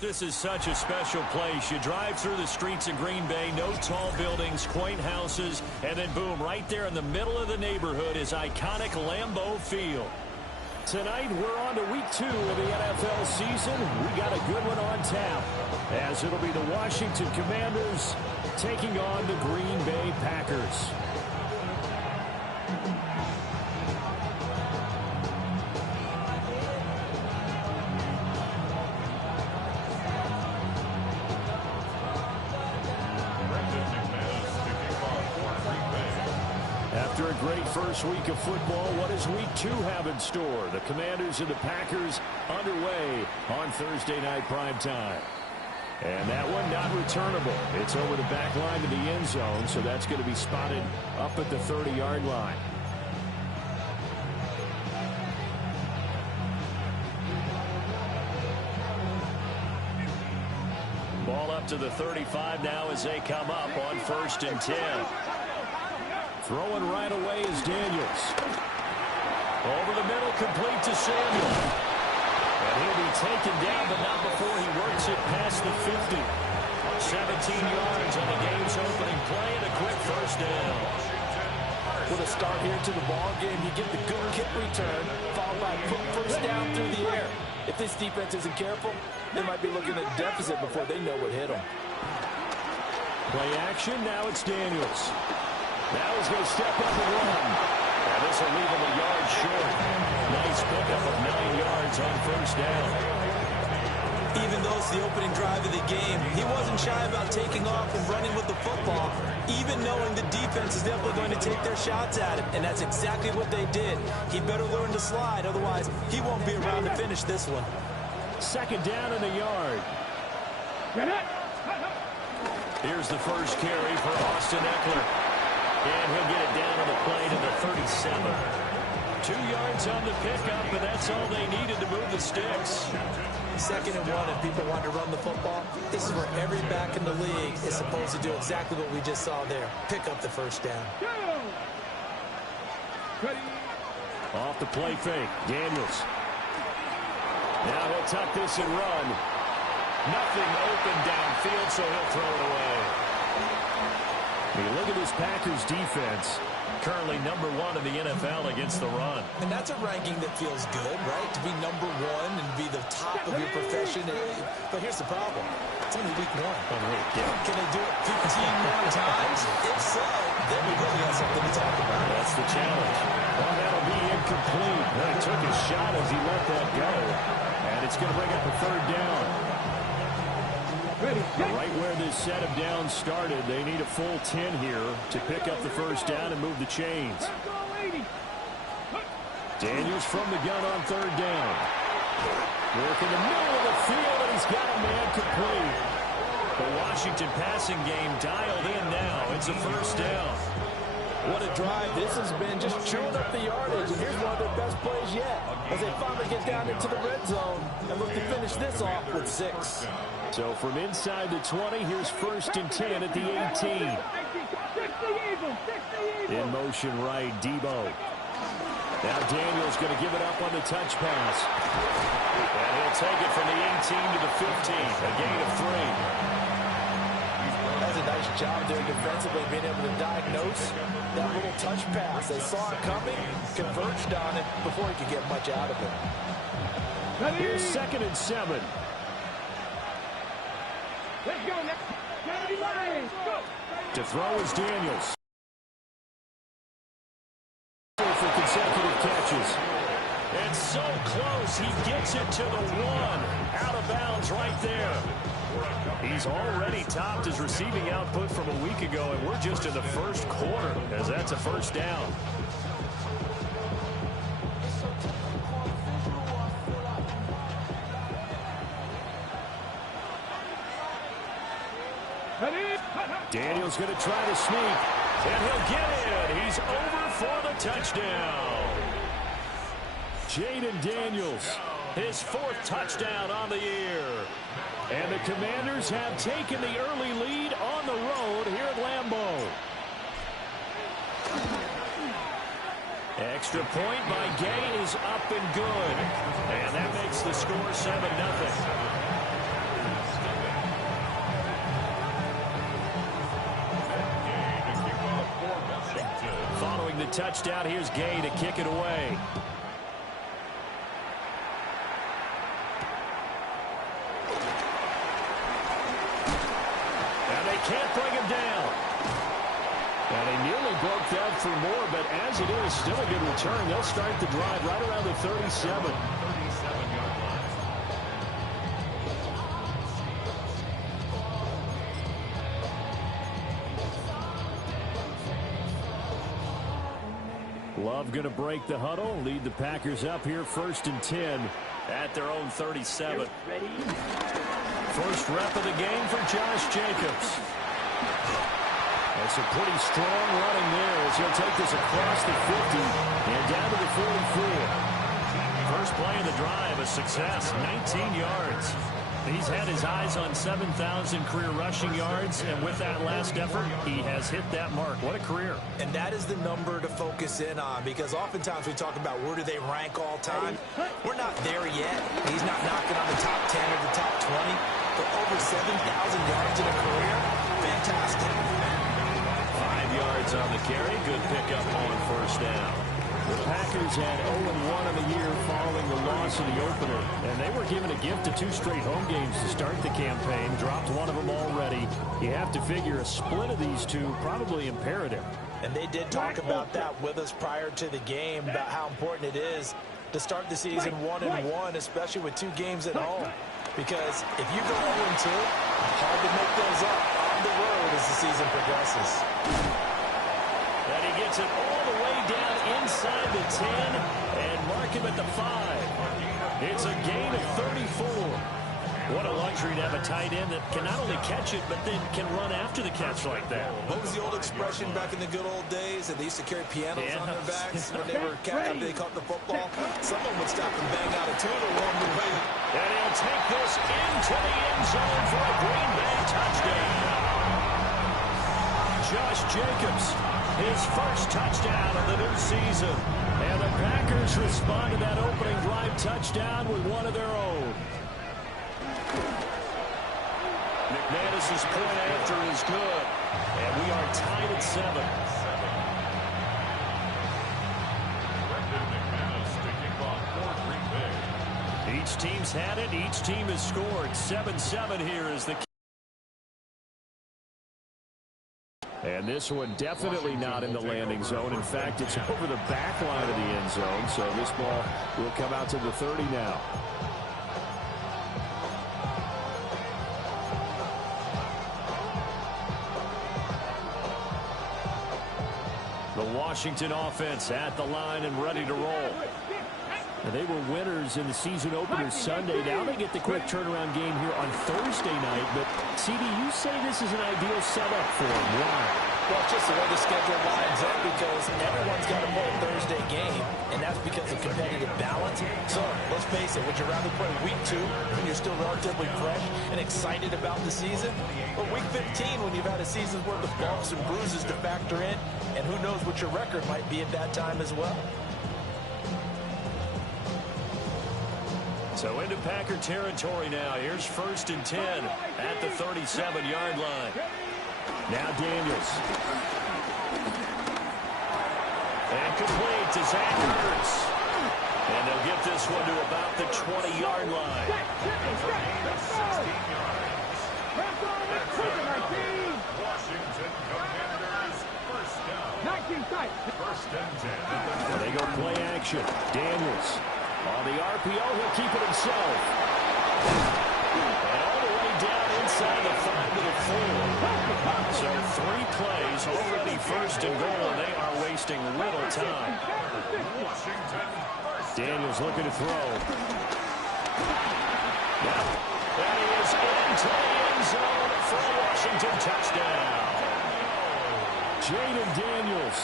This is such a special place. You drive through the streets of Green Bay, no tall buildings, quaint houses, and then boom, right there in the middle of the neighborhood is iconic Lambeau Field. Tonight, we're on to week 2 of the NFL season. We got a good one on tap, as it'll be the Washington Commanders taking on the Green Bay Packers. After a great first week of football, what does week 2 have in store? The Commanders and the Packers underway on Thursday night primetime. And that one not returnable. It's over the back line to the end zone, so that's going to be spotted up at the 30-yard line. Ball up to the 35 now as they come up on 1st and 10. Throwing right away is Daniels. Over the middle, complete to Samuel. And he'll be taken down, but not before he works it past the 50. 17 yards on the game's opening play and a quick first down. With a start here to the ball game, you get the good kick return, followed by a quick first down through the air. If this defense isn't careful, they might be looking at a deficit before they know what hit them. Play action, now it's Daniels. Now he's going to step up and run. And this will leave him a yard short. Nice pickup of 9 yards on first down. Even though it's the opening drive of the game, he wasn't shy about taking off and running with the football, even knowing the defense is definitely going to take their shots at him. And that's exactly what they did. He better learn to slide, otherwise he won't be around to finish this one. 2nd down in a yard. Here's the first carry for Austin Eckler. And he'll get it down on the play to the 37. 2 yards on the pickup, and that's all they needed to move the sticks. 2nd and 1, if people want to run the football, this is where every back in the league is supposed to do exactly what we just saw there. Pick up the first down. Off the play fake, Daniels. Now he'll tuck this and run. Nothing open downfield, so he'll throw it away. When you look at this Packers defense, currently number 1 in the NFL against the run. And that's a ranking that feels good, right? To be number 1 and be the top of your profession. But here's the problem. It's only week 1. Can they do it 15 more times? If so, then we really have something to talk about. That's the challenge. Well, that'll be incomplete. Well, he took a shot as he let that go. And it's going to bring up a 3rd down. Right where this set of downs started, they need a full 10 here to pick up the first down and move the chains. Daniels from the gun on 3rd down. Work in the middle of the field, and he's got a man complete. The Washington passing game dialed in now. It's a first down. What a drive this has been, just chewing up the yardage. And here's one of their best plays yet, as they finally get down into the red zone and look to finish this off with 6. So from inside the 20, here's 1st and 10 at the 18. In motion right, Debo. Now Daniels going to give it up on the touch pass. And he'll take it from the 18 to the 15, a gain of 3. That's a nice job there defensively, being able to diagnose that little touch pass. They saw it coming, converged on it before he could get much out of it. Here's 2nd and 7. Let's go now. To throw is Daniels. For consecutive catches. And so close, he gets it to the 1. Out of bounds right there. He's already topped his receiving output from a week ago, and we're just in the 1st quarter, as that's a first down. Daniels going to try to sneak, and he'll get it. He's over for the touchdown. Jayden Daniels, his 4th touchdown on the year. And the Commanders have taken the early lead on the road here at Lambeau. Extra point by Gay is up and good. And that makes the score 7-0. touchdown. Here's Gay to kick it away. And they can't bring him down. And they nearly broke that for more, but as it is, still a good return. They'll start the drive right around the 37. Love going to break the huddle, lead the Packers up here 1st and 10 at their own 37. First rep of the game for Josh Jacobs. That's a pretty strong running there as he'll take this across the 50 and down to the 44. First play of the drive, a success, 19 yards. He's had his eyes on 7,000 career rushing yards, and with that last effort, he has hit that mark. What a career. And that is the number to focus in on, because oftentimes we talk about where do they rank all time. We're not there yet. He's not knocking on the top 10 or the top 20, but over 7,000 yards in a career, fantastic. 5 yards on the carry, good pickup on first down. The Packers had 0-1 on the year following the loss in the opener, and they were given a gift of 2 straight home games to start the campaign, dropped one of them already. You have to figure a split of these two probably imperative. And they did talk about that with us prior to the game, about how important it is to start the season 1-1, especially with 2 games at home. Because if you go 0-2, hard to make those up on the road as the season progresses. And he gets it all the way down inside the 10 and mark him at the 5. It's a gain of 34. What a luxury to have a tight end that can not only catch it, but then can run after the catch like that. What was the old expression back in the good old days? That they used to carry pianos on their backs when they were after they caught the football. Someone would stop and bang out a tune along the way. And he'll take this into the end zone for a Green Bay touchdown. Josh Jacobs, his first touchdown of the new season. And the Packers respond to that opening drive touchdown with one of their own. McManus's point after is good. And we are tied at 7. Each team's had it. Each team has scored. 7-7 here is the. And this one definitely not in the landing zone. In fact, it's over the back line of the end zone. So this ball will come out to the 30 now. The Washington offense at the line and ready to roll. And they were winners in the season opener Sunday. Now they get the quick turnaround game here on Thursday night. But, CD, you say this is an ideal setup for them. Why? Well, it's just the way the schedule lines up, because everyone's got to play a Thursday game, and that's because of competitive balance. So, let's face it, would you rather play week 2 when you're still relatively fresh and excited about the season? Or week 15 when you've had a season's worth of bumps and bruises to factor in, and who knows what your record might be at that time as well? So into Packer territory now. Here's 1st and 10 at the 37-yard line. Now Daniels. And complete to Zach Ertz. And they'll get this one to about the 20-yard line. And they go play action. Daniels. On the RPO, he'll keep it himself. And all the way down inside the 5 to the 4. So 3 plays, already 1st and goal, and they are wasting little time. Daniels looking to throw. Yep. And he is into the end zone for a Washington touchdown. Jayden Daniels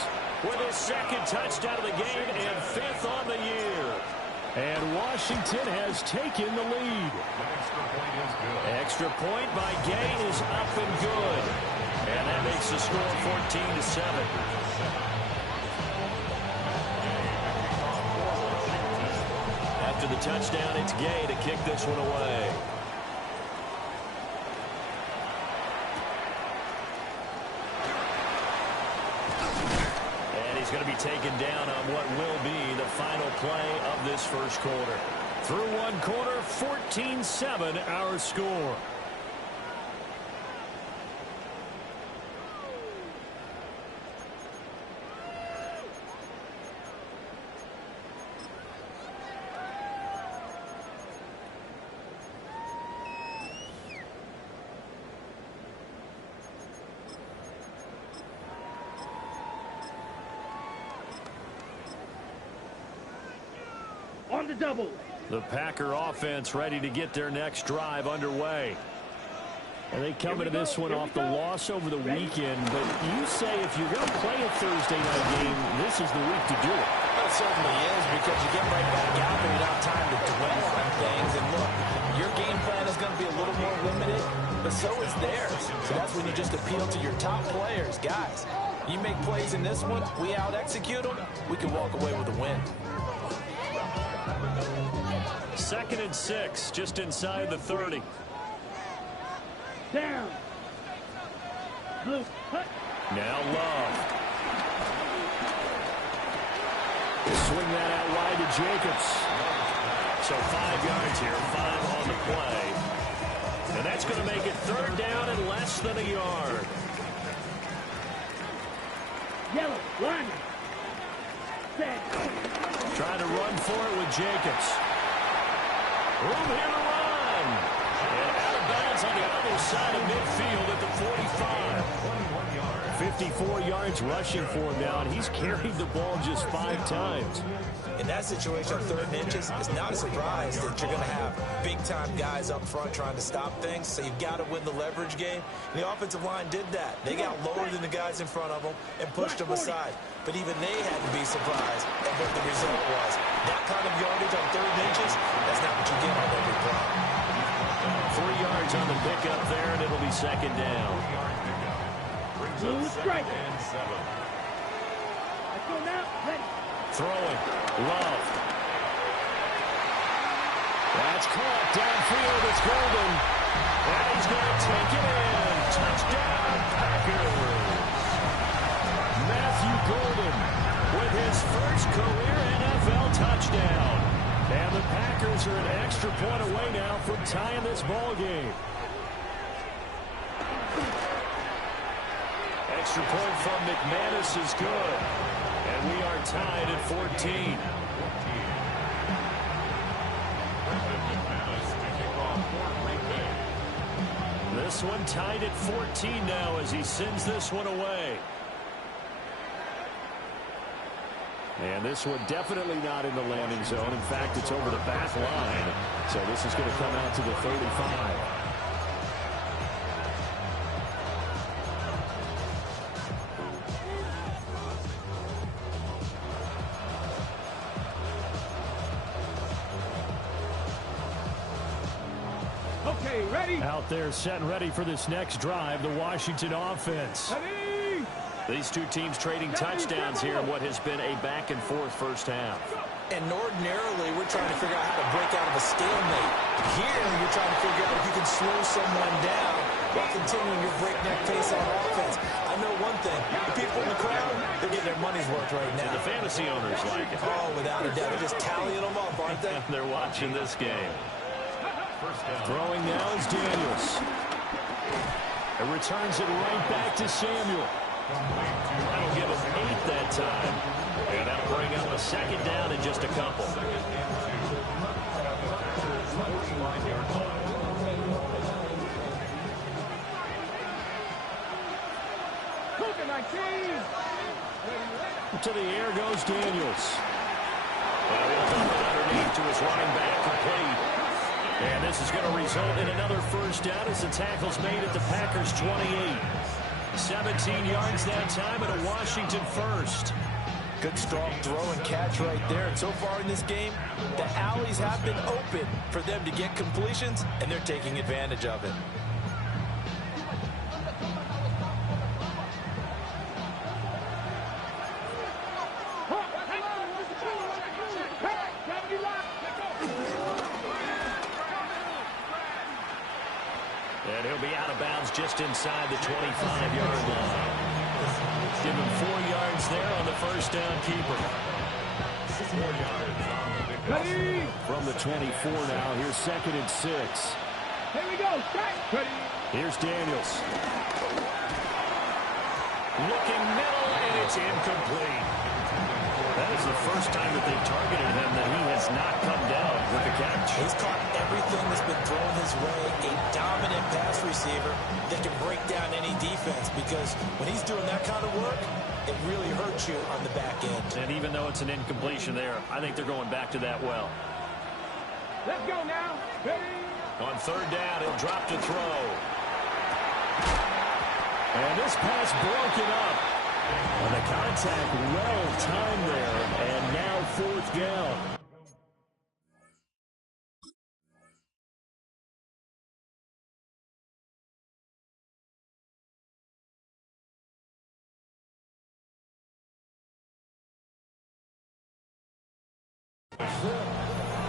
with his 2nd touchdown of the game and 5th on the year. And Washington has taken the lead. Extra point by Gay is up and good. And that makes the score 14-7. After the touchdown, it's Gay to kick this one away. And he's going to be taken down on what will be the final play of this first quarter. Through one quarter, 14-7 our score. On the double. The Packer offense ready to get their next drive underway. And they come into this one off the loss over the weekend. But you say if you're going to play a Thursday night game, this is the week to do it. Well, it certainly is, because you get right back out there. You don't have time to dwell on things. And look, your game plan is going to be a little more limited, but so is theirs. So that's when you just appeal to your top players. Guys, you make plays in this one, we out-execute them, we can walk away with a win. 2nd and 6, just inside the 30. Down. Blue. Hut. Now Love. Swing that out wide to Jacobs. So 5 yards here, 5 on the play. And that's going to make it 3rd down and less than a yard. Yellow. Line. Set. Trying to run for it with Jacobs. Room here to run. And out of bounds on the other side of midfield at the 45. 54 yards rushing for him now, and he's carried the ball just 5 times. In that situation, 3rd and inches, it's not a surprise that you're going to have big-time guys up front trying to stop things, so you've got to win the leverage game. And the offensive line did that. They got lower than the guys in front of them and pushed them aside. But even they had to be surprised at what the result was. That kind of yardage on 3rd and inches, that's not what you get on every play. 3 yards on the pickup there, and it'll be 2nd down. Blue strike. Let's go now. Ready. Throwing. Love. That's caught downfield. It's Golden. And he's going to take it in. Touchdown, Packers. Matthew Golden with his first career NFL touchdown. And the Packers are an extra point away now from tying this ball game. Extra point from McManus is good. And we are tied at 14. This one tied at 14 now as he sends this one away. And this one definitely not in the landing zone. In fact, it's over the back line. So this is going to come out to the 35. Okay, ready. Out there set and ready for this next drive, the Washington offense. Ready. These two teams trading touchdowns here in what has been a back-and-forth first half. And ordinarily, we're trying to figure out how to break out of a stalemate. Here, you're trying to figure out if you can slow someone down while continuing your breakneck pace on offense. I know one thing. The people in the crowd, they're getting their money's worth right now. The fantasy owners like it. Oh, without a doubt. They're just tallying them up, aren't they? They're watching this game. Throwing now is Daniels. It returns it right back to Samuel. That'll give him 8 that time. And that'll bring up a 2nd down in just a couple. To the air goes Daniels. And he'll dump it underneath to his running back, complete. And this is going to result in another first down as the tackle's made at the Packers' 28. 17 yards that time and a Washington first. Good strong throw and catch right there. And so far in this game, the alleys have been open for them to get completions, and they're taking advantage of it. And he'll be out of bounds just inside the 25-yard line. Give him 4 yards there on the first down keeper. Ready? From the 24 now, here's 2nd and 6. Here we go. Strike. Ready? Here's Daniels. Looking middle, and it's incomplete. That is the first time that they've targeted him that he has not come down with the catch. He's caught everything that's been thrown his way. A dominant pass receiver that can break down any defense, because when he's doing that kind of work, it really hurts you on the back end. And even though it's an incompletion there, I think they're going back to that well. Let's go now. Ready? On 3rd down, he'll drop to throw. And this pass broken up. And the contact well timed there, and now 4th down.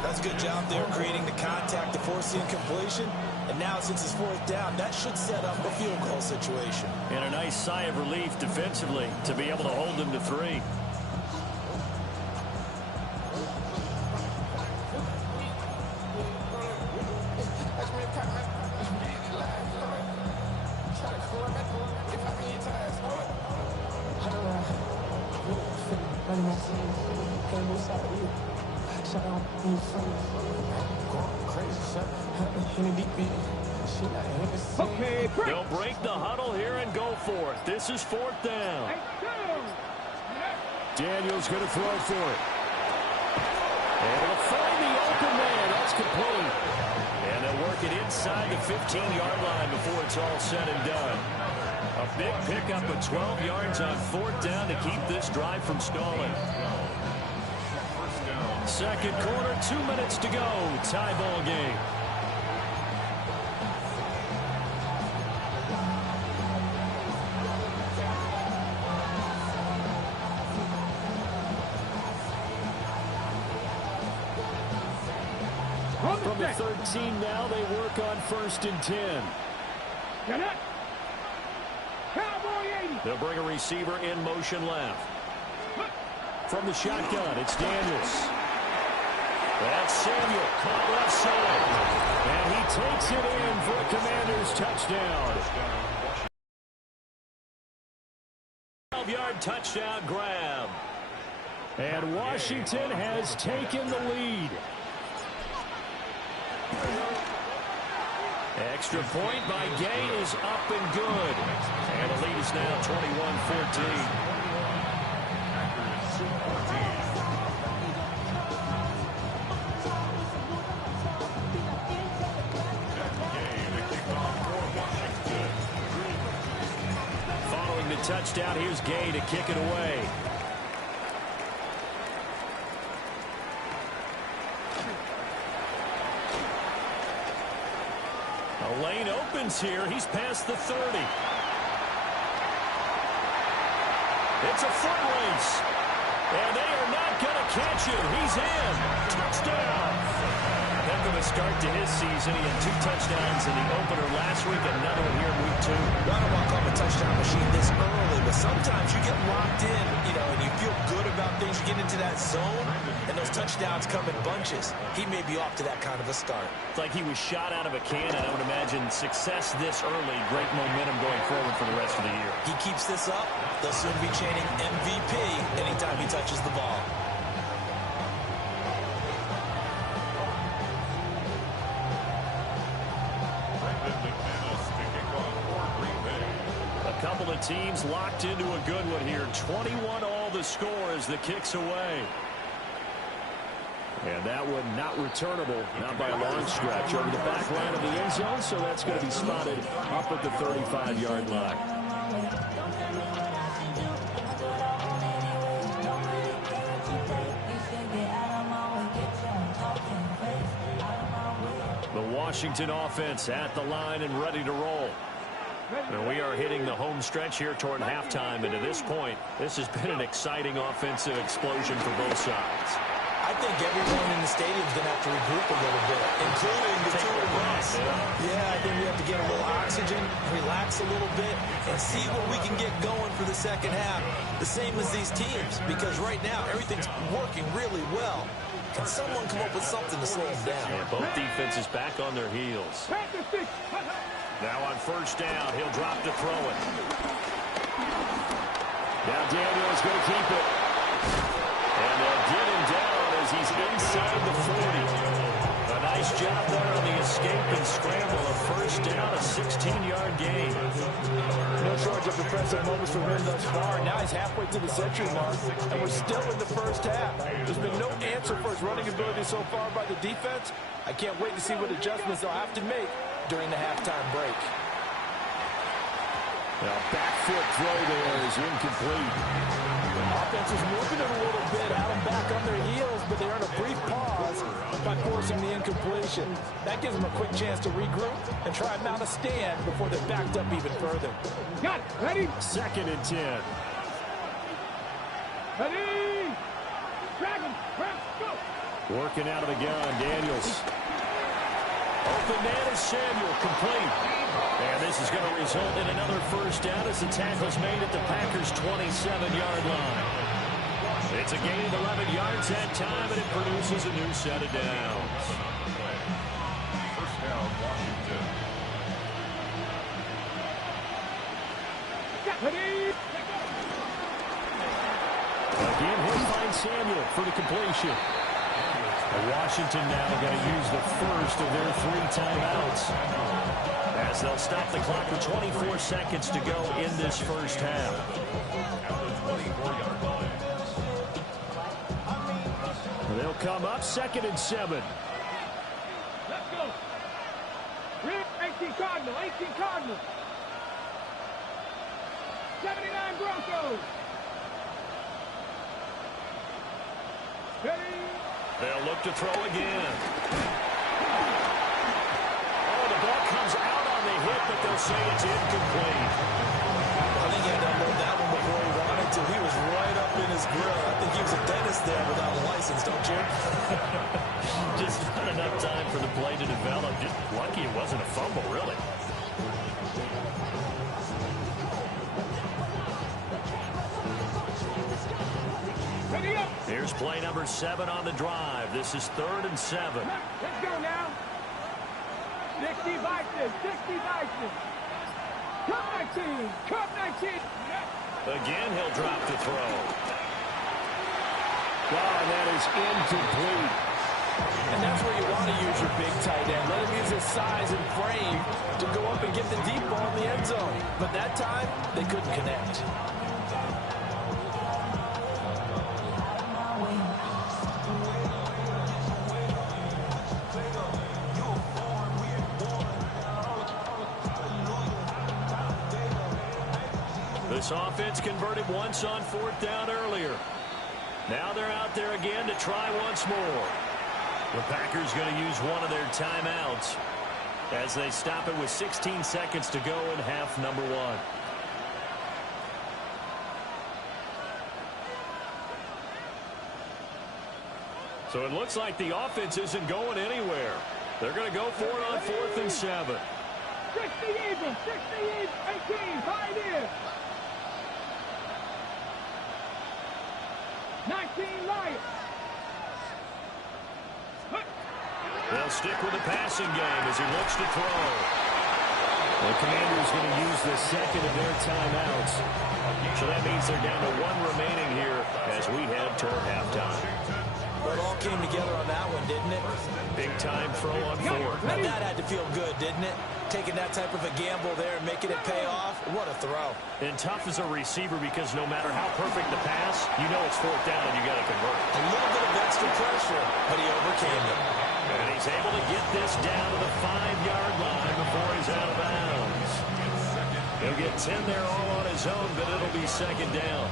That's a good job there creating the contact to force the incompletion. And now, since it's 4th down, that should set up a field goal situation. And a nice sigh of relief defensively to be able to hold them to 3. Okay, break. They'll break the huddle here and go for it. This is 4th down. Hey, go. Daniels going to throw for it. And it'll find the open man. That's complete. And they'll work it inside the 15-yard line before it's all said and done. A big pickup of 12 yards on 4th down to keep this drive from stalling. 2nd quarter, 2 minutes to go. Tie ball game. From the 13 now, they work on 1st and 10. Get up. Cowboy 80. They'll bring a receiver in motion left. From the shotgun, it's Daniels. That's Samuel, caught left side. And he takes it in for a Commanders touchdown. 12-yard touchdown grab. And Washington has taken the lead. Extra point by Gay is up and good. And the lead is now 21-14. Following the touchdown, here's Gay to kick it away. A lane opens here. He's past the 30. It's a foot race. And they are not going to catch him. He's in. Touchdown. Heck of a start to his season. He had 2 touchdowns in the opener last week, another one here in week 2. I don't want to call him a touchdown machine this early, but sometimes you get locked in, and you feel good about things. You get into that zone, and those touchdowns come in bunches. He may be off to that kind of a start. It's like he was shot out of a cannon. I would imagine success this early, great momentum going forward for the rest of the year. He keeps this up, they'll soon be chanting MVP anytime he touches the ball. A couple of teams locked into a good one here. 21-all the score as the kick's away. And that one not returnable, not by a long stretch, over the back line of the end zone, so that's going to be spotted up at the 35-yard line. The Washington offense at the line and ready to roll. And we are hitting the home stretch here toward halftime, and to this point, this has been an exciting offensive explosion for both sides. I think everyone in the stadium is going to have to regroup a little bit, including the two of us. Yeah, I think we have to get a little oxygen relax a little bit, and see what we can get going for the second half. The same as these teams, because right now everything's working really well. Can someone come up with something to slow them down? Yeah, both defenses back on their heels. Now on first down, he'll drop to throw it. Now Daniels going to keep it. And they'll get him down as he's inside the 40. A nice job there on the escape and scramble. A first down, a 16-yard gain. No shortage of impressive moments from him thus far. Now he's halfway to the century mark, and we're still in the first half. There's been no answer for his running ability so far by the defense. I can't wait to see what adjustments they'll have to make during the halftime break. Now back foot throw there is incomplete. Offense is moving it a little bit, had them back on their heels, but they earn a brief pause by forcing the incompletion. That gives them a quick chance to regroup and try and mount a stand before they're backed up even further. Got it. Ready? 2nd and 10. Ready? Dragon. Go. Working out of the gun, Daniels. Open man is Samuel, complete. And this is going to result in another first down as the tackle's made at the Packers' 27-yard line. It's a gain of 11 yards that time, and it produces a new set of downs. First down, Washington. Ready? Again, he'll find Samuel for the completion. Washington now going to use the first of their 3 timeouts, as they'll stop the clock with 24 seconds to go in this first half. They'll come up 2nd and 7. Let's go. 18 Cardinal. 18 Cardinal. 79 Broncos. Ready? They'll look to throw again. Oh, the ball comes out on the hit, but they'll say it's incomplete. I think he had to unload that one before he wanted to. He was right up in his grill. I think he was a dentist there without a license, don't you? Just not enough time for the play to develop. Just lucky it wasn't a fumble, really. Ready up. Here's play number 7 on the drive. This is 3rd and 7. Let's go now. 60 Vikings. 60 Vikings. Cup 19. Cup 19. Again, he'll drop to throw. Oh, that is incomplete. And that's where you want to use your big tight end. Let him use his size and frame to go up and get the deep ball in the end zone. But that time, they couldn't connect. This offense converted once on 4th down earlier. Now they're out there again to try once more. The Packers going to use one of their timeouts as they stop it with 16 seconds to go in half number 1. So it looks like the offense isn't going anywhere. They're going to go for it on 4th and 7. 60 Eagles. 60 Eagles. 18. Pioneer. 19 Lions. They'll stick with the passing game as he looks to throw. The Commanders going to use the 2nd of their timeouts. So that means they're down to 1 remaining here as we head toward halftime. Well, it all came together on that one, didn't it? Big time throw on 4th. Now that had to feel good, didn't it? Taking that type of a gamble there and making it pay off. What a throw. And tough as a receiver because no matter how perfect the pass, you know it's 4th down and you got to convert. A little bit of extra pressure, but he overcame it. And he's able to get this down to the 5-yard line before he's out of bounds. He'll get 10 there all on his own, but it'll be 2nd down.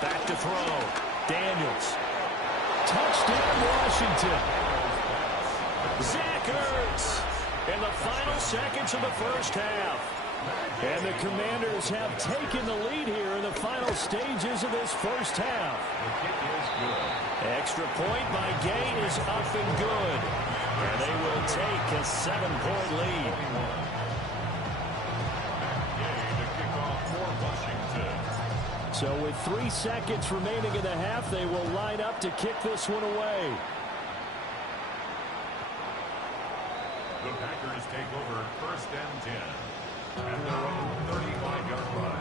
Back to throw. Daniels. Touchdown, Washington. Zach Ertz. In the final seconds of the first half. And the Commanders have taken the lead here in the final stages of this first half. Extra point by Gay is up and good. And they will take a 7-point lead. So with 3 seconds remaining in the half, they will line up to kick this one away. The Packers take over first and 10 at their own 35-yard line.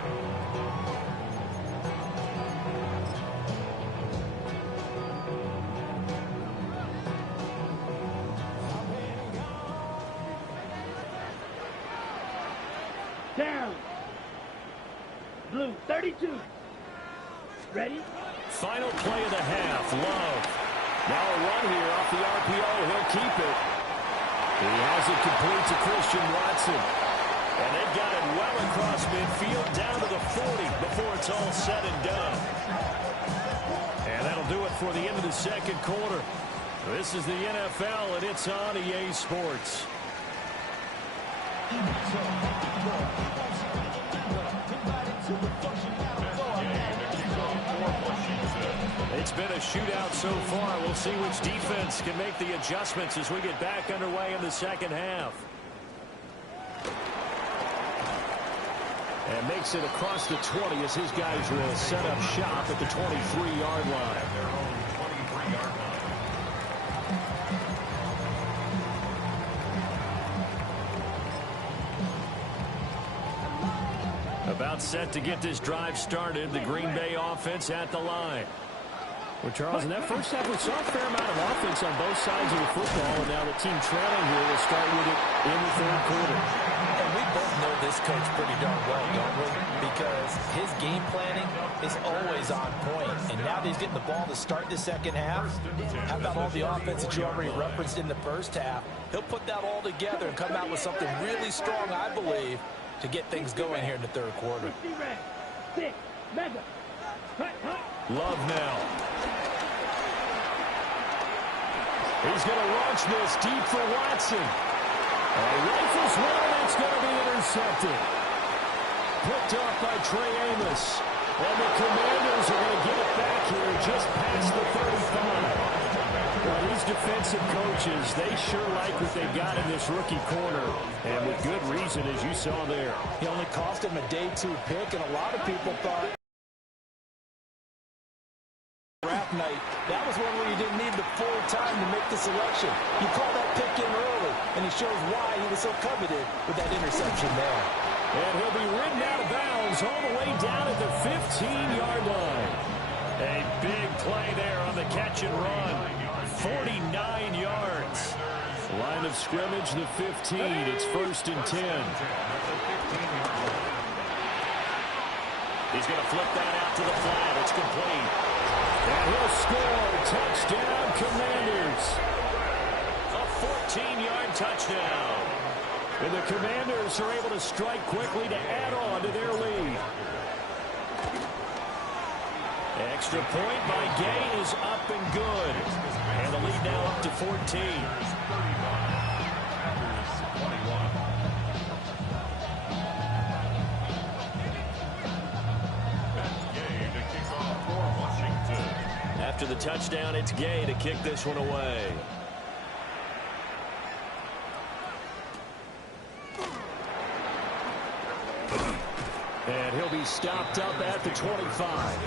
Down. Blue, 32. Ready? Final play of the half. Love. Now a run here off the RPO. He'll keep it. He has it complete to Christian Watson. And they got it well across midfield down to the 40 before it's all said and done. And that'll do it for the end of the second quarter. This is the NFL, and it's on EA Sports. It's been a shootout so far. We'll see which defense can make the adjustments as we get back underway in the second half. And makes it across the 20 as his guys will set up shop at the 23-yard line. Their own 23-yard line. About set to get this drive started. The Green Bay offense at the line. Well, Charles, in that first half, we saw a fair amount of offense on both sides of the football, and now the team trailing here will start with it in the third quarter. And we both know this coach pretty darn well, don't we? Because his game planning is always on point. And now that he's getting the ball to start the second half, how about all the offense that you already referenced in the first half? He'll put that all together and come out with something really strong, I believe, to get things going here in the third quarter. Love now. He's going to launch this deep for Watson. Rifles one, and it's going to be intercepted. Picked off by Trey Amos. And the Commanders are going to get it back here just past the 35. Well, these defensive coaches, they sure like what they got in this rookie corner. And with good reason, as you saw there. He only cost him a day 2 pick, and a lot of people thought draft night, that was one where you didn't need the full time to make the selection. You call that pick in early, and he shows why he was so coveted with that interception there. And he'll be ridden out of bounds all the way down at the 15-yard line. A big play there on the catch and run. 49 yards. Line of scrimmage, the 15. It's first and 10. He's going to flip that out to the flat. It's complete. And he'll score. Touchdown, Commanders. A 14-yard touchdown. And the Commanders are able to strike quickly to add on to their lead. Extra point by Gay is up and good. And the lead now up to 14. After the touchdown, it's Gay to kick this one away. And he'll be stopped up at the 25.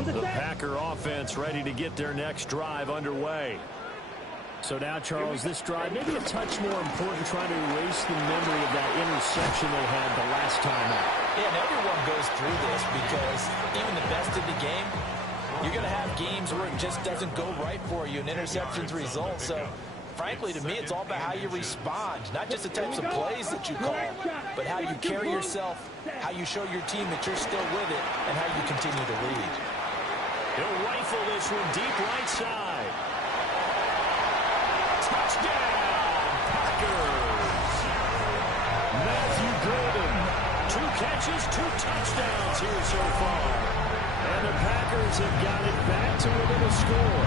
The Packer offense ready to get their next drive underway. So now, Charles, this drive maybe a touch more important, trying to erase the memory of that interception they had the last time out. Yeah, and everyone goes through this because even the best in the game, you're going to have games where it just doesn't go right for you and interceptions result. So, frankly, to me, it's all about how you respond, not just the types of plays that you call, but how you carry yourself, how you show your team that you're still with it, and how you continue to lead. He'll rifle this one deep right side. Touchdown, Packers! Matthew Golden, 2 catches, 2 touchdowns here so far. And the Packers have got it back to within a score.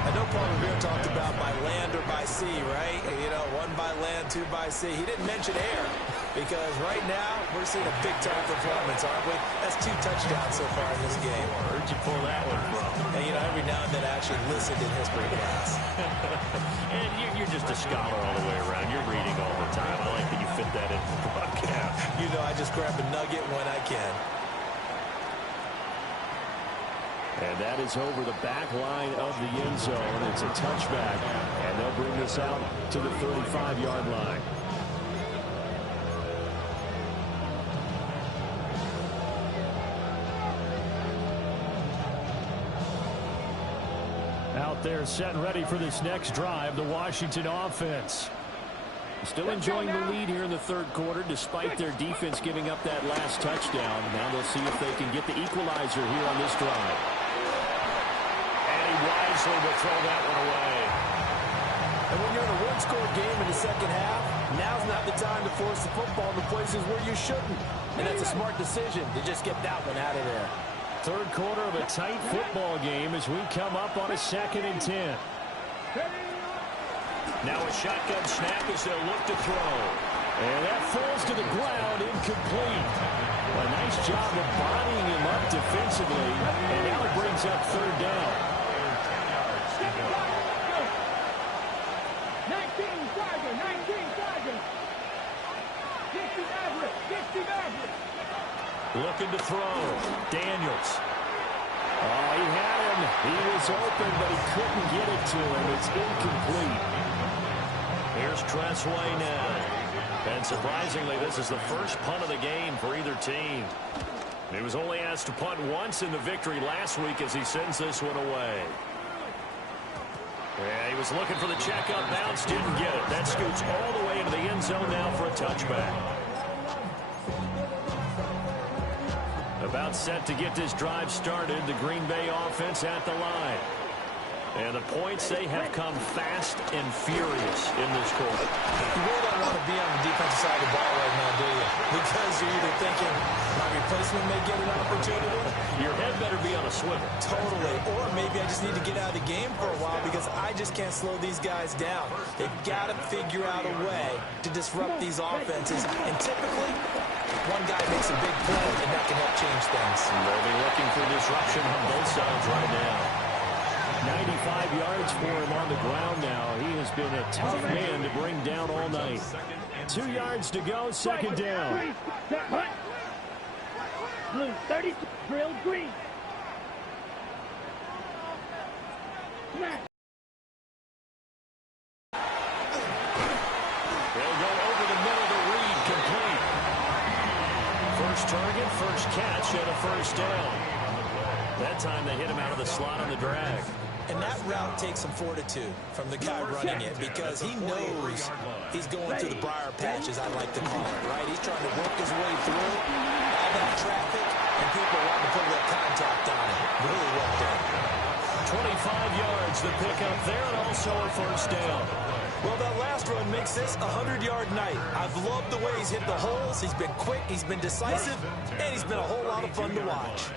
I know Paul Revere talked about by land or by sea, right? You know, 1 by land, 2 by sea. He didn't mention air because right now we're seeing a big-time performance, aren't we? That's 2 touchdowns so far in this game. Where'd you pull that one from? And, you know, every now and then I actually listened in history class. And you're just a scholar all the way around. You're reading all the time. I like that you fit that into the broadcast. You know, I just grab a nugget when I can. And that is over the back line of the end zone. It's a touchback, and they'll bring this out to the 35-yard line. Out there set and ready for this next drive, the Washington offense. Still enjoying the lead here in the third quarter despite their defense giving up that last touchdown. Now they'll see if they can get the equalizer here on this drive. Wisely to throw that one away. And when you're in a one-score game in the second half, now's not the time to force the football in the places where you shouldn't. And that's a smart decision to just get that one out of there. Third quarter of a tight football game as we come up on a 2nd and 10. Now a shotgun snap as they'll look to throw. And that falls to the ground, incomplete. A nice job of bodying him up defensively. And now it brings up 3rd down. 19 Tigers. 60 Mavericks. Looking to throw. Daniels. Oh, he had him. He was open, but he couldn't get it to him. It's incomplete. Here's Tressway now. And surprisingly, this is the first punt of the game for either team. He was only asked to punt once in the victory last week as he sends this one away. Yeah, he was looking for the check-up bounce, didn't get it. That scoots all the way into the end zone now for a touchback. About set to get this drive started, the Green Bay offense at the line. And the points, they have come fast and furious in this quarter. You really don't want to be on the defensive side of the ball right now, do you? Because you're either thinking my replacement may get an opportunity. Your head better be on a swivel. Totally. Or maybe I just need to get out of the game for a while because I just can't slow these guys down. They've got to figure out a way to disrupt these offenses. And typically, one guy makes a big play, and that can help change things. They'll be looking for disruption on both sides right now. 95 yards for him on the ground now. He has been a tough man to bring down all night. 2 yards to go, 2nd down. Blue 30, drill green. They'll go over the middle to Reed, complete. First target, first catch, and a 1st down. That time they hit him out of the slot on the drag. And that route takes some fortitude from the guy running it because he knows he's going through the briar patch, as I like to call it, right? He's trying to work his way through all that traffic, and people want to put a little contact on it. Really well done. 25 yards, the pickup there, and also a 1st down. Well, that last run makes this a 100-yard night. I've loved the way he's hit the holes. He's been quick, he's been decisive, and he's been a whole lot of fun to watch.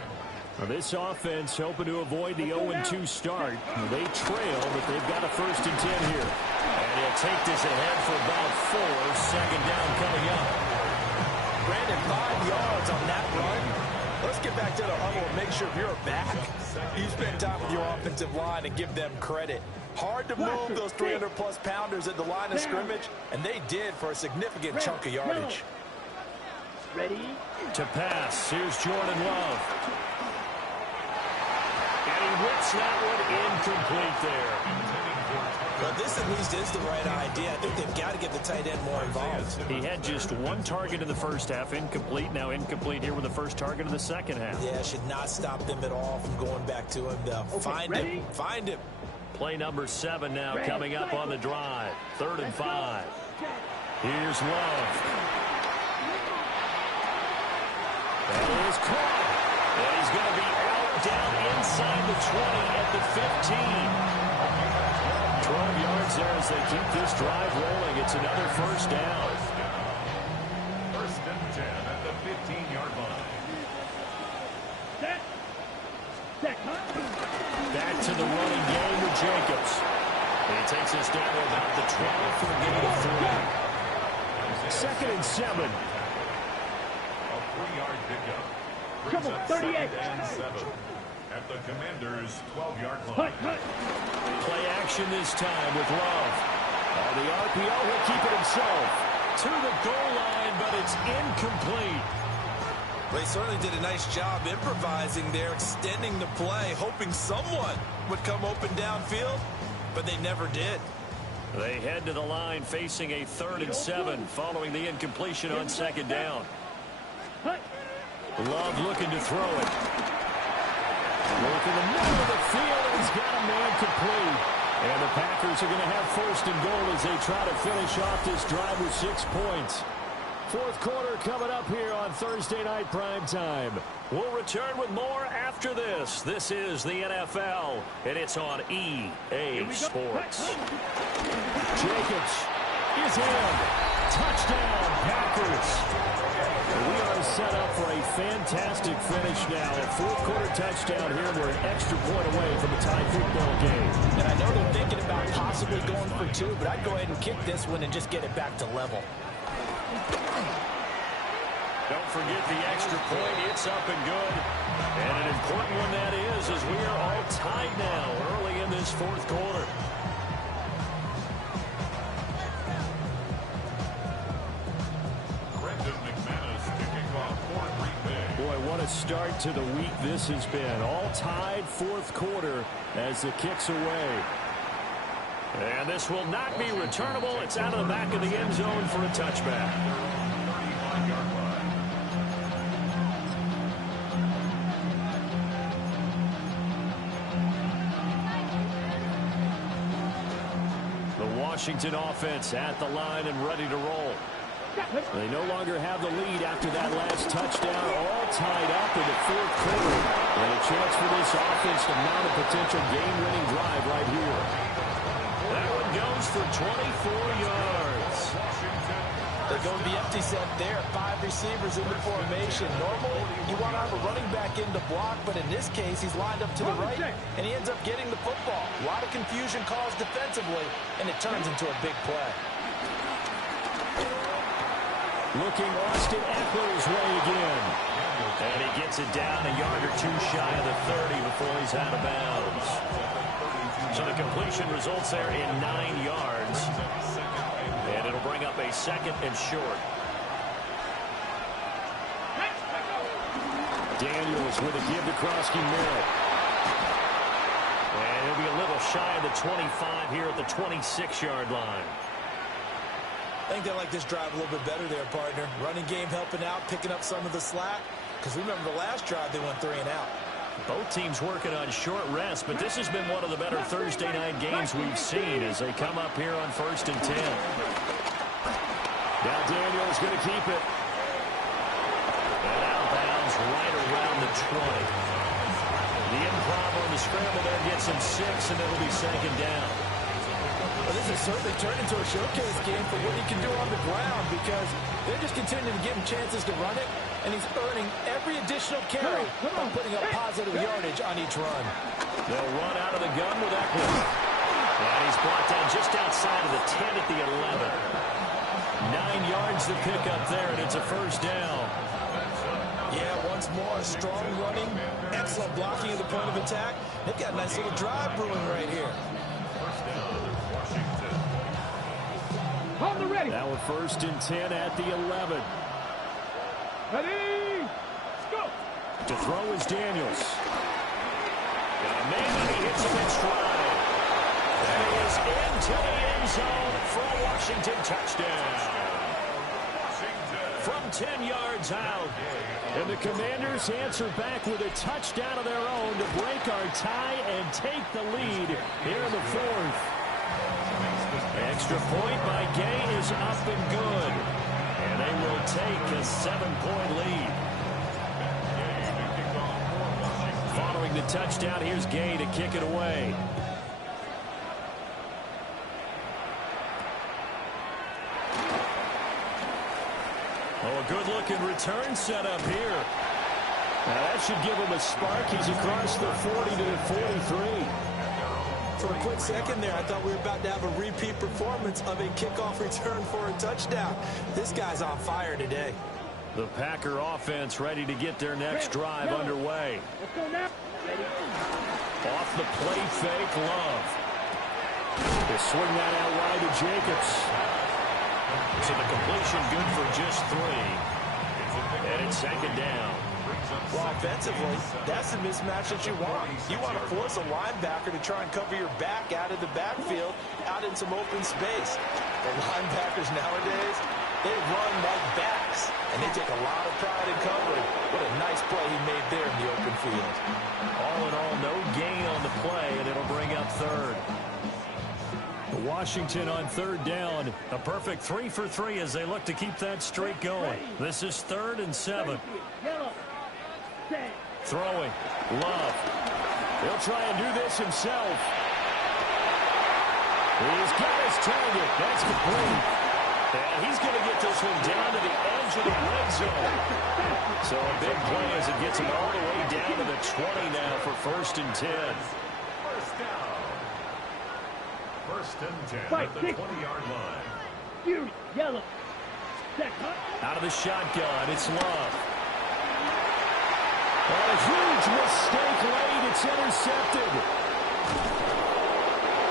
Now this offense hoping to avoid the 0-2 start. They trail, but they've got a 1st and 10 here. And he'll take this ahead for about 4. 2nd down coming up. Brandon, 5 yards on that run. Let's get back to the huddle and make sure you're back. You spend time with your offensive line and give them credit. Hard to move those 300-plus pounders at the line of scrimmage, and they did for a significant chunk of yardage. Ready? To pass, here's Jordan Love. And he whips that one incomplete there. Well, this at least is the right idea. I think they've got to get the tight end more involved. He had just 1 target in the first half, incomplete. Now incomplete here with the first target of the second half. Yeah, should not stop them at all from going back to him. Find him. Play number 7 now coming up on the drive. 3rd and 5. Here's Love. That is caught. And he's going to be out down inside the 20 at the 15. 12 yards there as they keep this drive rolling. It's another 1st down. 1st and Back to the running game with Jacobs. He takes us down to about the 12 for a gain of 3. 2nd and 7. A 3-yard pickup. Trouble, 38. And 7 at the Commanders' 12-yard line. Play action this time with Love. The RPO will keep it himself. To the goal line, but it's incomplete. They certainly did a nice job improvising there, extending the play, hoping someone would come open downfield, but they never did. They head to the line facing a 3rd and 7 following the incompletion on 2nd down. Love looking to throw it. Look in the middle of the field, and he's got a man complete. And the Packers are going to have 1st and goal as they try to finish off this drive with 6 points. 4th quarter coming up here on Thursday Night Primetime. We'll return with more after this. This is the NFL, and it's on EA Sports. Jacobs is in. Touchdown, Packers. We are set up for a fantastic finish now. A 4th quarter touchdown here. We're an extra point away from a tie football game. And I know they're thinking about possibly going for 2, but I'd go ahead and kick this one and just get it back to level. Don't forget the extra point. It's up and good. And an important one that is, as we are all tied now early in this 4th quarter. A start to the week this has been. All tied 4th quarter as the kick's away. And this will not be returnable. It's out of the back of the end zone for a touchback. The Washington offense at the line and ready to roll. They no longer have the lead after that last touchdown, all tied up in the 4th quarter. And a chance for this offense to mount a potential game-winning drive right here. That one goes for 24 yards. They go to the empty set there, 5 receivers in the formation. Normally, you want to have a running back in to block, but in this case, he's lined up to the right, and he ends up getting the football. A lot of confusion caused defensively, and it turns into a big play. Looking Austin Eckler's way again. And he gets it down a yard or 2 shy of the 30 before he's out of bounds. So the completion results there in 9 yards. And it'll bring up a 2nd and short. Daniels with a give to Krosky-Merritt. And he'll be a little shy of the 25 here at the 26-yard line. I think they like this drive a little bit better there, partner. Running game helping out, picking up some of the slack. Because remember the last drive, they went 3 and out. Both teams working on short rest, but this has been one of the better Thursday night games we've seen as they come up here on 1st and 10. Now Daniels going to keep it. And out of bounds right around the 20. The improv on the scramble there gets him 6, and it'll be 2nd down. Well, this has certainly turned into a showcase game for what he can do on the ground because they're just continuing to give him chances to run it, and he's earning every additional carry by putting up positive yardage on each run. They'll run out of the gun with Eckler. And he's brought down just outside of the 10 at the 11. 9 yards to pick up there, and it's a 1st down. Yeah, once more, strong running, excellent blocking at the point of attack. They've got a nice little drive brewing right here. On the ready. Now a 1st and 10 at the 11. Ready. Go. To throw is Daniels. Got a man, and he hits him in stride. And he is into the end zone for a Washington touchdown. From 10 yards out. And the Commanders answer back with a touchdown of their own to break our tie and take the lead here in the 4th. Extra point by Gay is up and good. And they will take a 7-point lead. Following the touchdown, here's Gay to kick it away. Oh, a good-looking return set up here. Now that should give him a spark. He's across the 40 to the 43. For a quick second there, I thought we were about to have a repeat performance of a kickoff return for a touchdown. This guy's on fire today. The Packer offense ready to get their next drive underway. Off the play fake, Love. They swing that out wide to Jacobs. So the completion good for just 3. And it's second down. Well, offensively, that's the mismatch that you want. You want to force a linebacker to try and cover your back out of the backfield, out in some open space. The linebackers nowadays, they run like backs, and they take a lot of pride in covering. What a nice play he made there in the open field. All in all, no gain on the play, and it'll bring up third. Washington on third down. A perfect 3 for 3 as they look to keep that streak going. This is 3rd and 7. Throwing. Love. He'll try and do this himself. He's got his target. That's complete. And he's going to get this one down to the edge of the red zone. So a big play as it gets him all the way down to the 20 now for 1st and 10. First down. 1st and 10 at the 20-yard line. Fury, yellow. Out of the shotgun, it's Love. A huge mistake late. It's intercepted.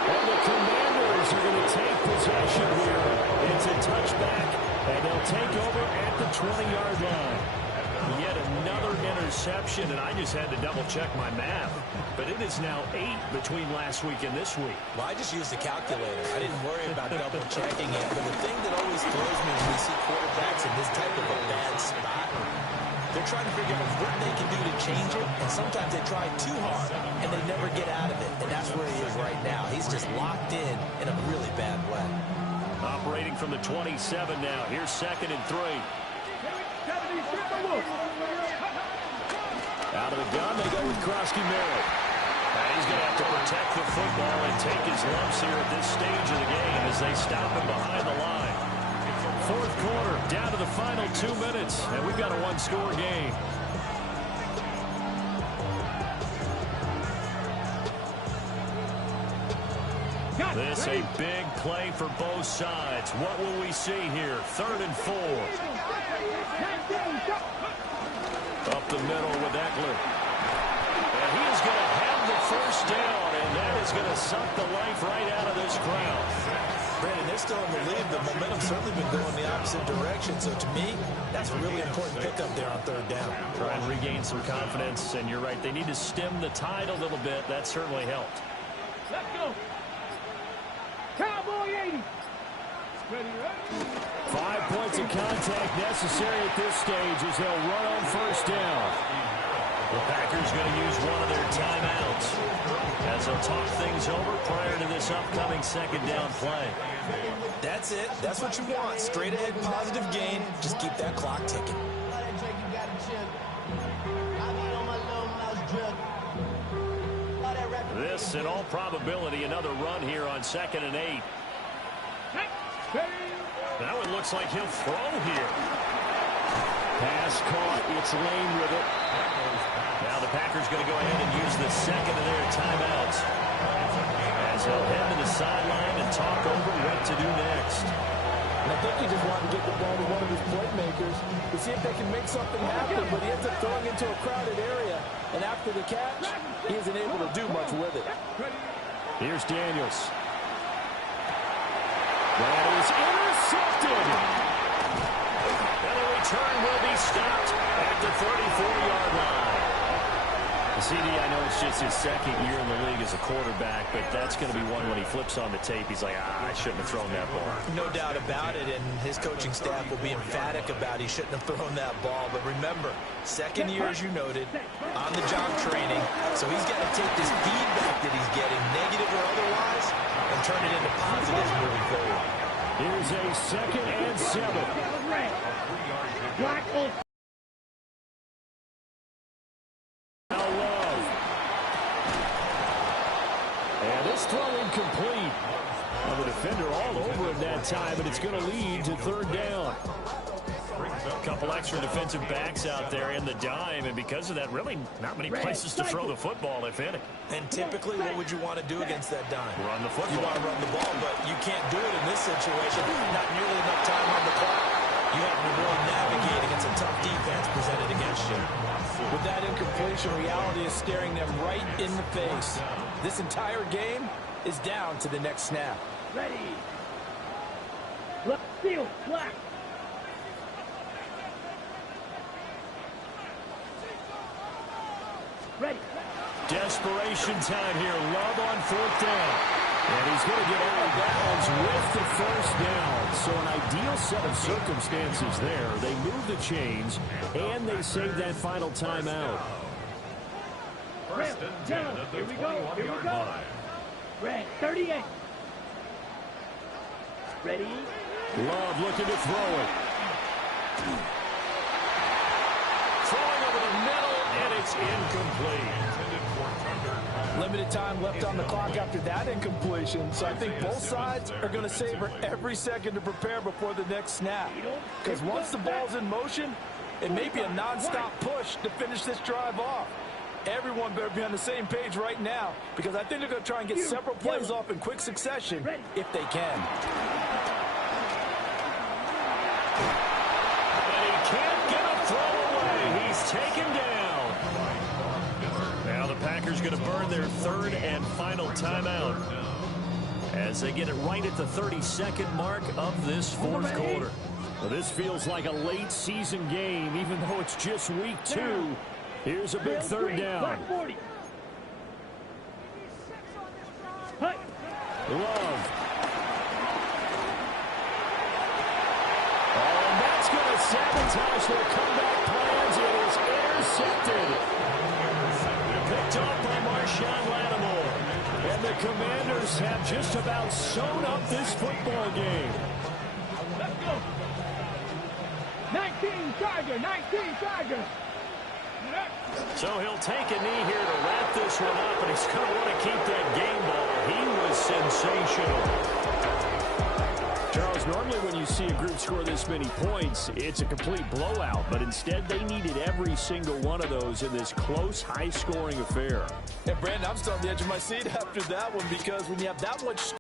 And the Commanders are going to take possession here. It's a touchback, and they'll take over at the 20-yard line. Yet another interception, and I just had to double-check my math. But it is now 8 between last week and this week. Well, I just used a calculator. I didn't worry about double-checking it. But the thing that always throws me when we see quarterbacks in this type of a bad spot, they're trying to figure out what they can do to change it, and sometimes they try too hard, and they never get out of it. And that's where he is right now. He's just locked in a really bad way. Operating from the 27 now. Here's 2nd and 3. Out of the gun, they go with Krosky Merritt. Now he's going to have to protect the football and take his lumps here at this stage of the game as they stop him behind the line. 4th quarter, down to the final 2 minutes, and we've got a 1-score game. This a big play for both sides. What will we see here? 3rd and 4. Up the middle with Eckler. And he is going to have the 1st down, and that is going to suck the life right out of this crowd. Brandon, they're still in the lead. The momentum's certainly been going the opposite direction. So to me, that's a really important pickup there on 3rd down. Try and regain some confidence, and you're right. They need to stem the tide a little bit. That certainly helped. Let's go. Cowboy 80. 5 points of contact necessary at this stage as they'll run on 1st down. The Packers going to use one of their timeouts as they'll talk things over prior to this upcoming 2nd down play. That's it. That's what you want. Straight ahead positive gain. Just keep that clock ticking. This, in all probability, another run here on 2nd and 8. Now it looks like he'll throw here. Pass caught. It's Lane with it. Now the Packers going to go ahead and use the 2nd of their timeouts as they'll head to the sideline and talk over what to do next. And I think he just wanted to get the ball to one of his playmakers to see if they can make something happen, but he ends up throwing into a crowded area, and after the catch, he isn't able to do much with it. Here's Daniels. That is intercepted. And the return will be stopped at the 34-yard line. CD, I know it's just his 2nd year in the league as a quarterback, but that's going to be one when he flips on the tape. He's like, I shouldn't have thrown that ball. No doubt about it, and his coaching staff will be emphatic about he shouldn't have thrown that ball. But remember, 2nd year, as you noted, on-the-job training, so he's got to take this feedback that he's getting, negative or otherwise, and turn it into positives moving forward. Here's a 2nd and 7. Black Oak. And this throw incomplete. Well, the defender all over him that time, and it's going to lead to 3rd down. A couple extra defensive backs out there in the dime, and because of that, really not many places to throw the football, if any. And typically, what would you want to do against that dime? Run the football. You want to run the ball, but you can't do it in this situation. Not nearly enough time on the clock. You have to really navigate against a tough defense presented against you. With that incompletion, reality is staring them right in the face. This entire game is down to the next snap. Ready. Left field, black. Ready. Desperation time here. Love on 4th down. And he's going to get out of bounds with the first down. So an ideal set of circumstances there. They move the chains, and they save that final timeout. First and 10 at the Here we go. Here we 21-yard go. line. Red, 38. Ready. Love looking to throw it. Throwing over the middle, and it's incomplete. Limited time left on the clock after that incompletion, so I think both sides are going to savor every second to prepare before the next snap. Because once the ball's in motion, it may be a non-stop push to finish this drive off. Everyone better be on the same page right now, because I think they're going to try and get several plays off in quick succession if they can. And he can't get a throw away. He's taken down. Now the Packers going to burn their 3rd and final timeout as they get it right at the 32nd mark of this 4th quarter. Well, this feels like a late season game, even though it's just week 2. Here's a big 3rd down. 40. Hut. Love. Oh, and that's going to sabotage their comeback plans. It is intercepted. Picked off by Marshawn Lattimore. And the Commanders have just about sewn up this football game. Let's go. 19 Charger, 19 Charger. So he'll take a knee here to wrap this one up, and he's going to want to keep that game ball. He was sensational. Charles, normally when you see a group score this many points, it's a complete blowout, but instead they needed every single one of those in this close, high-scoring affair. And Brandon, I'm still on the edge of my seat after that one, because when you have that much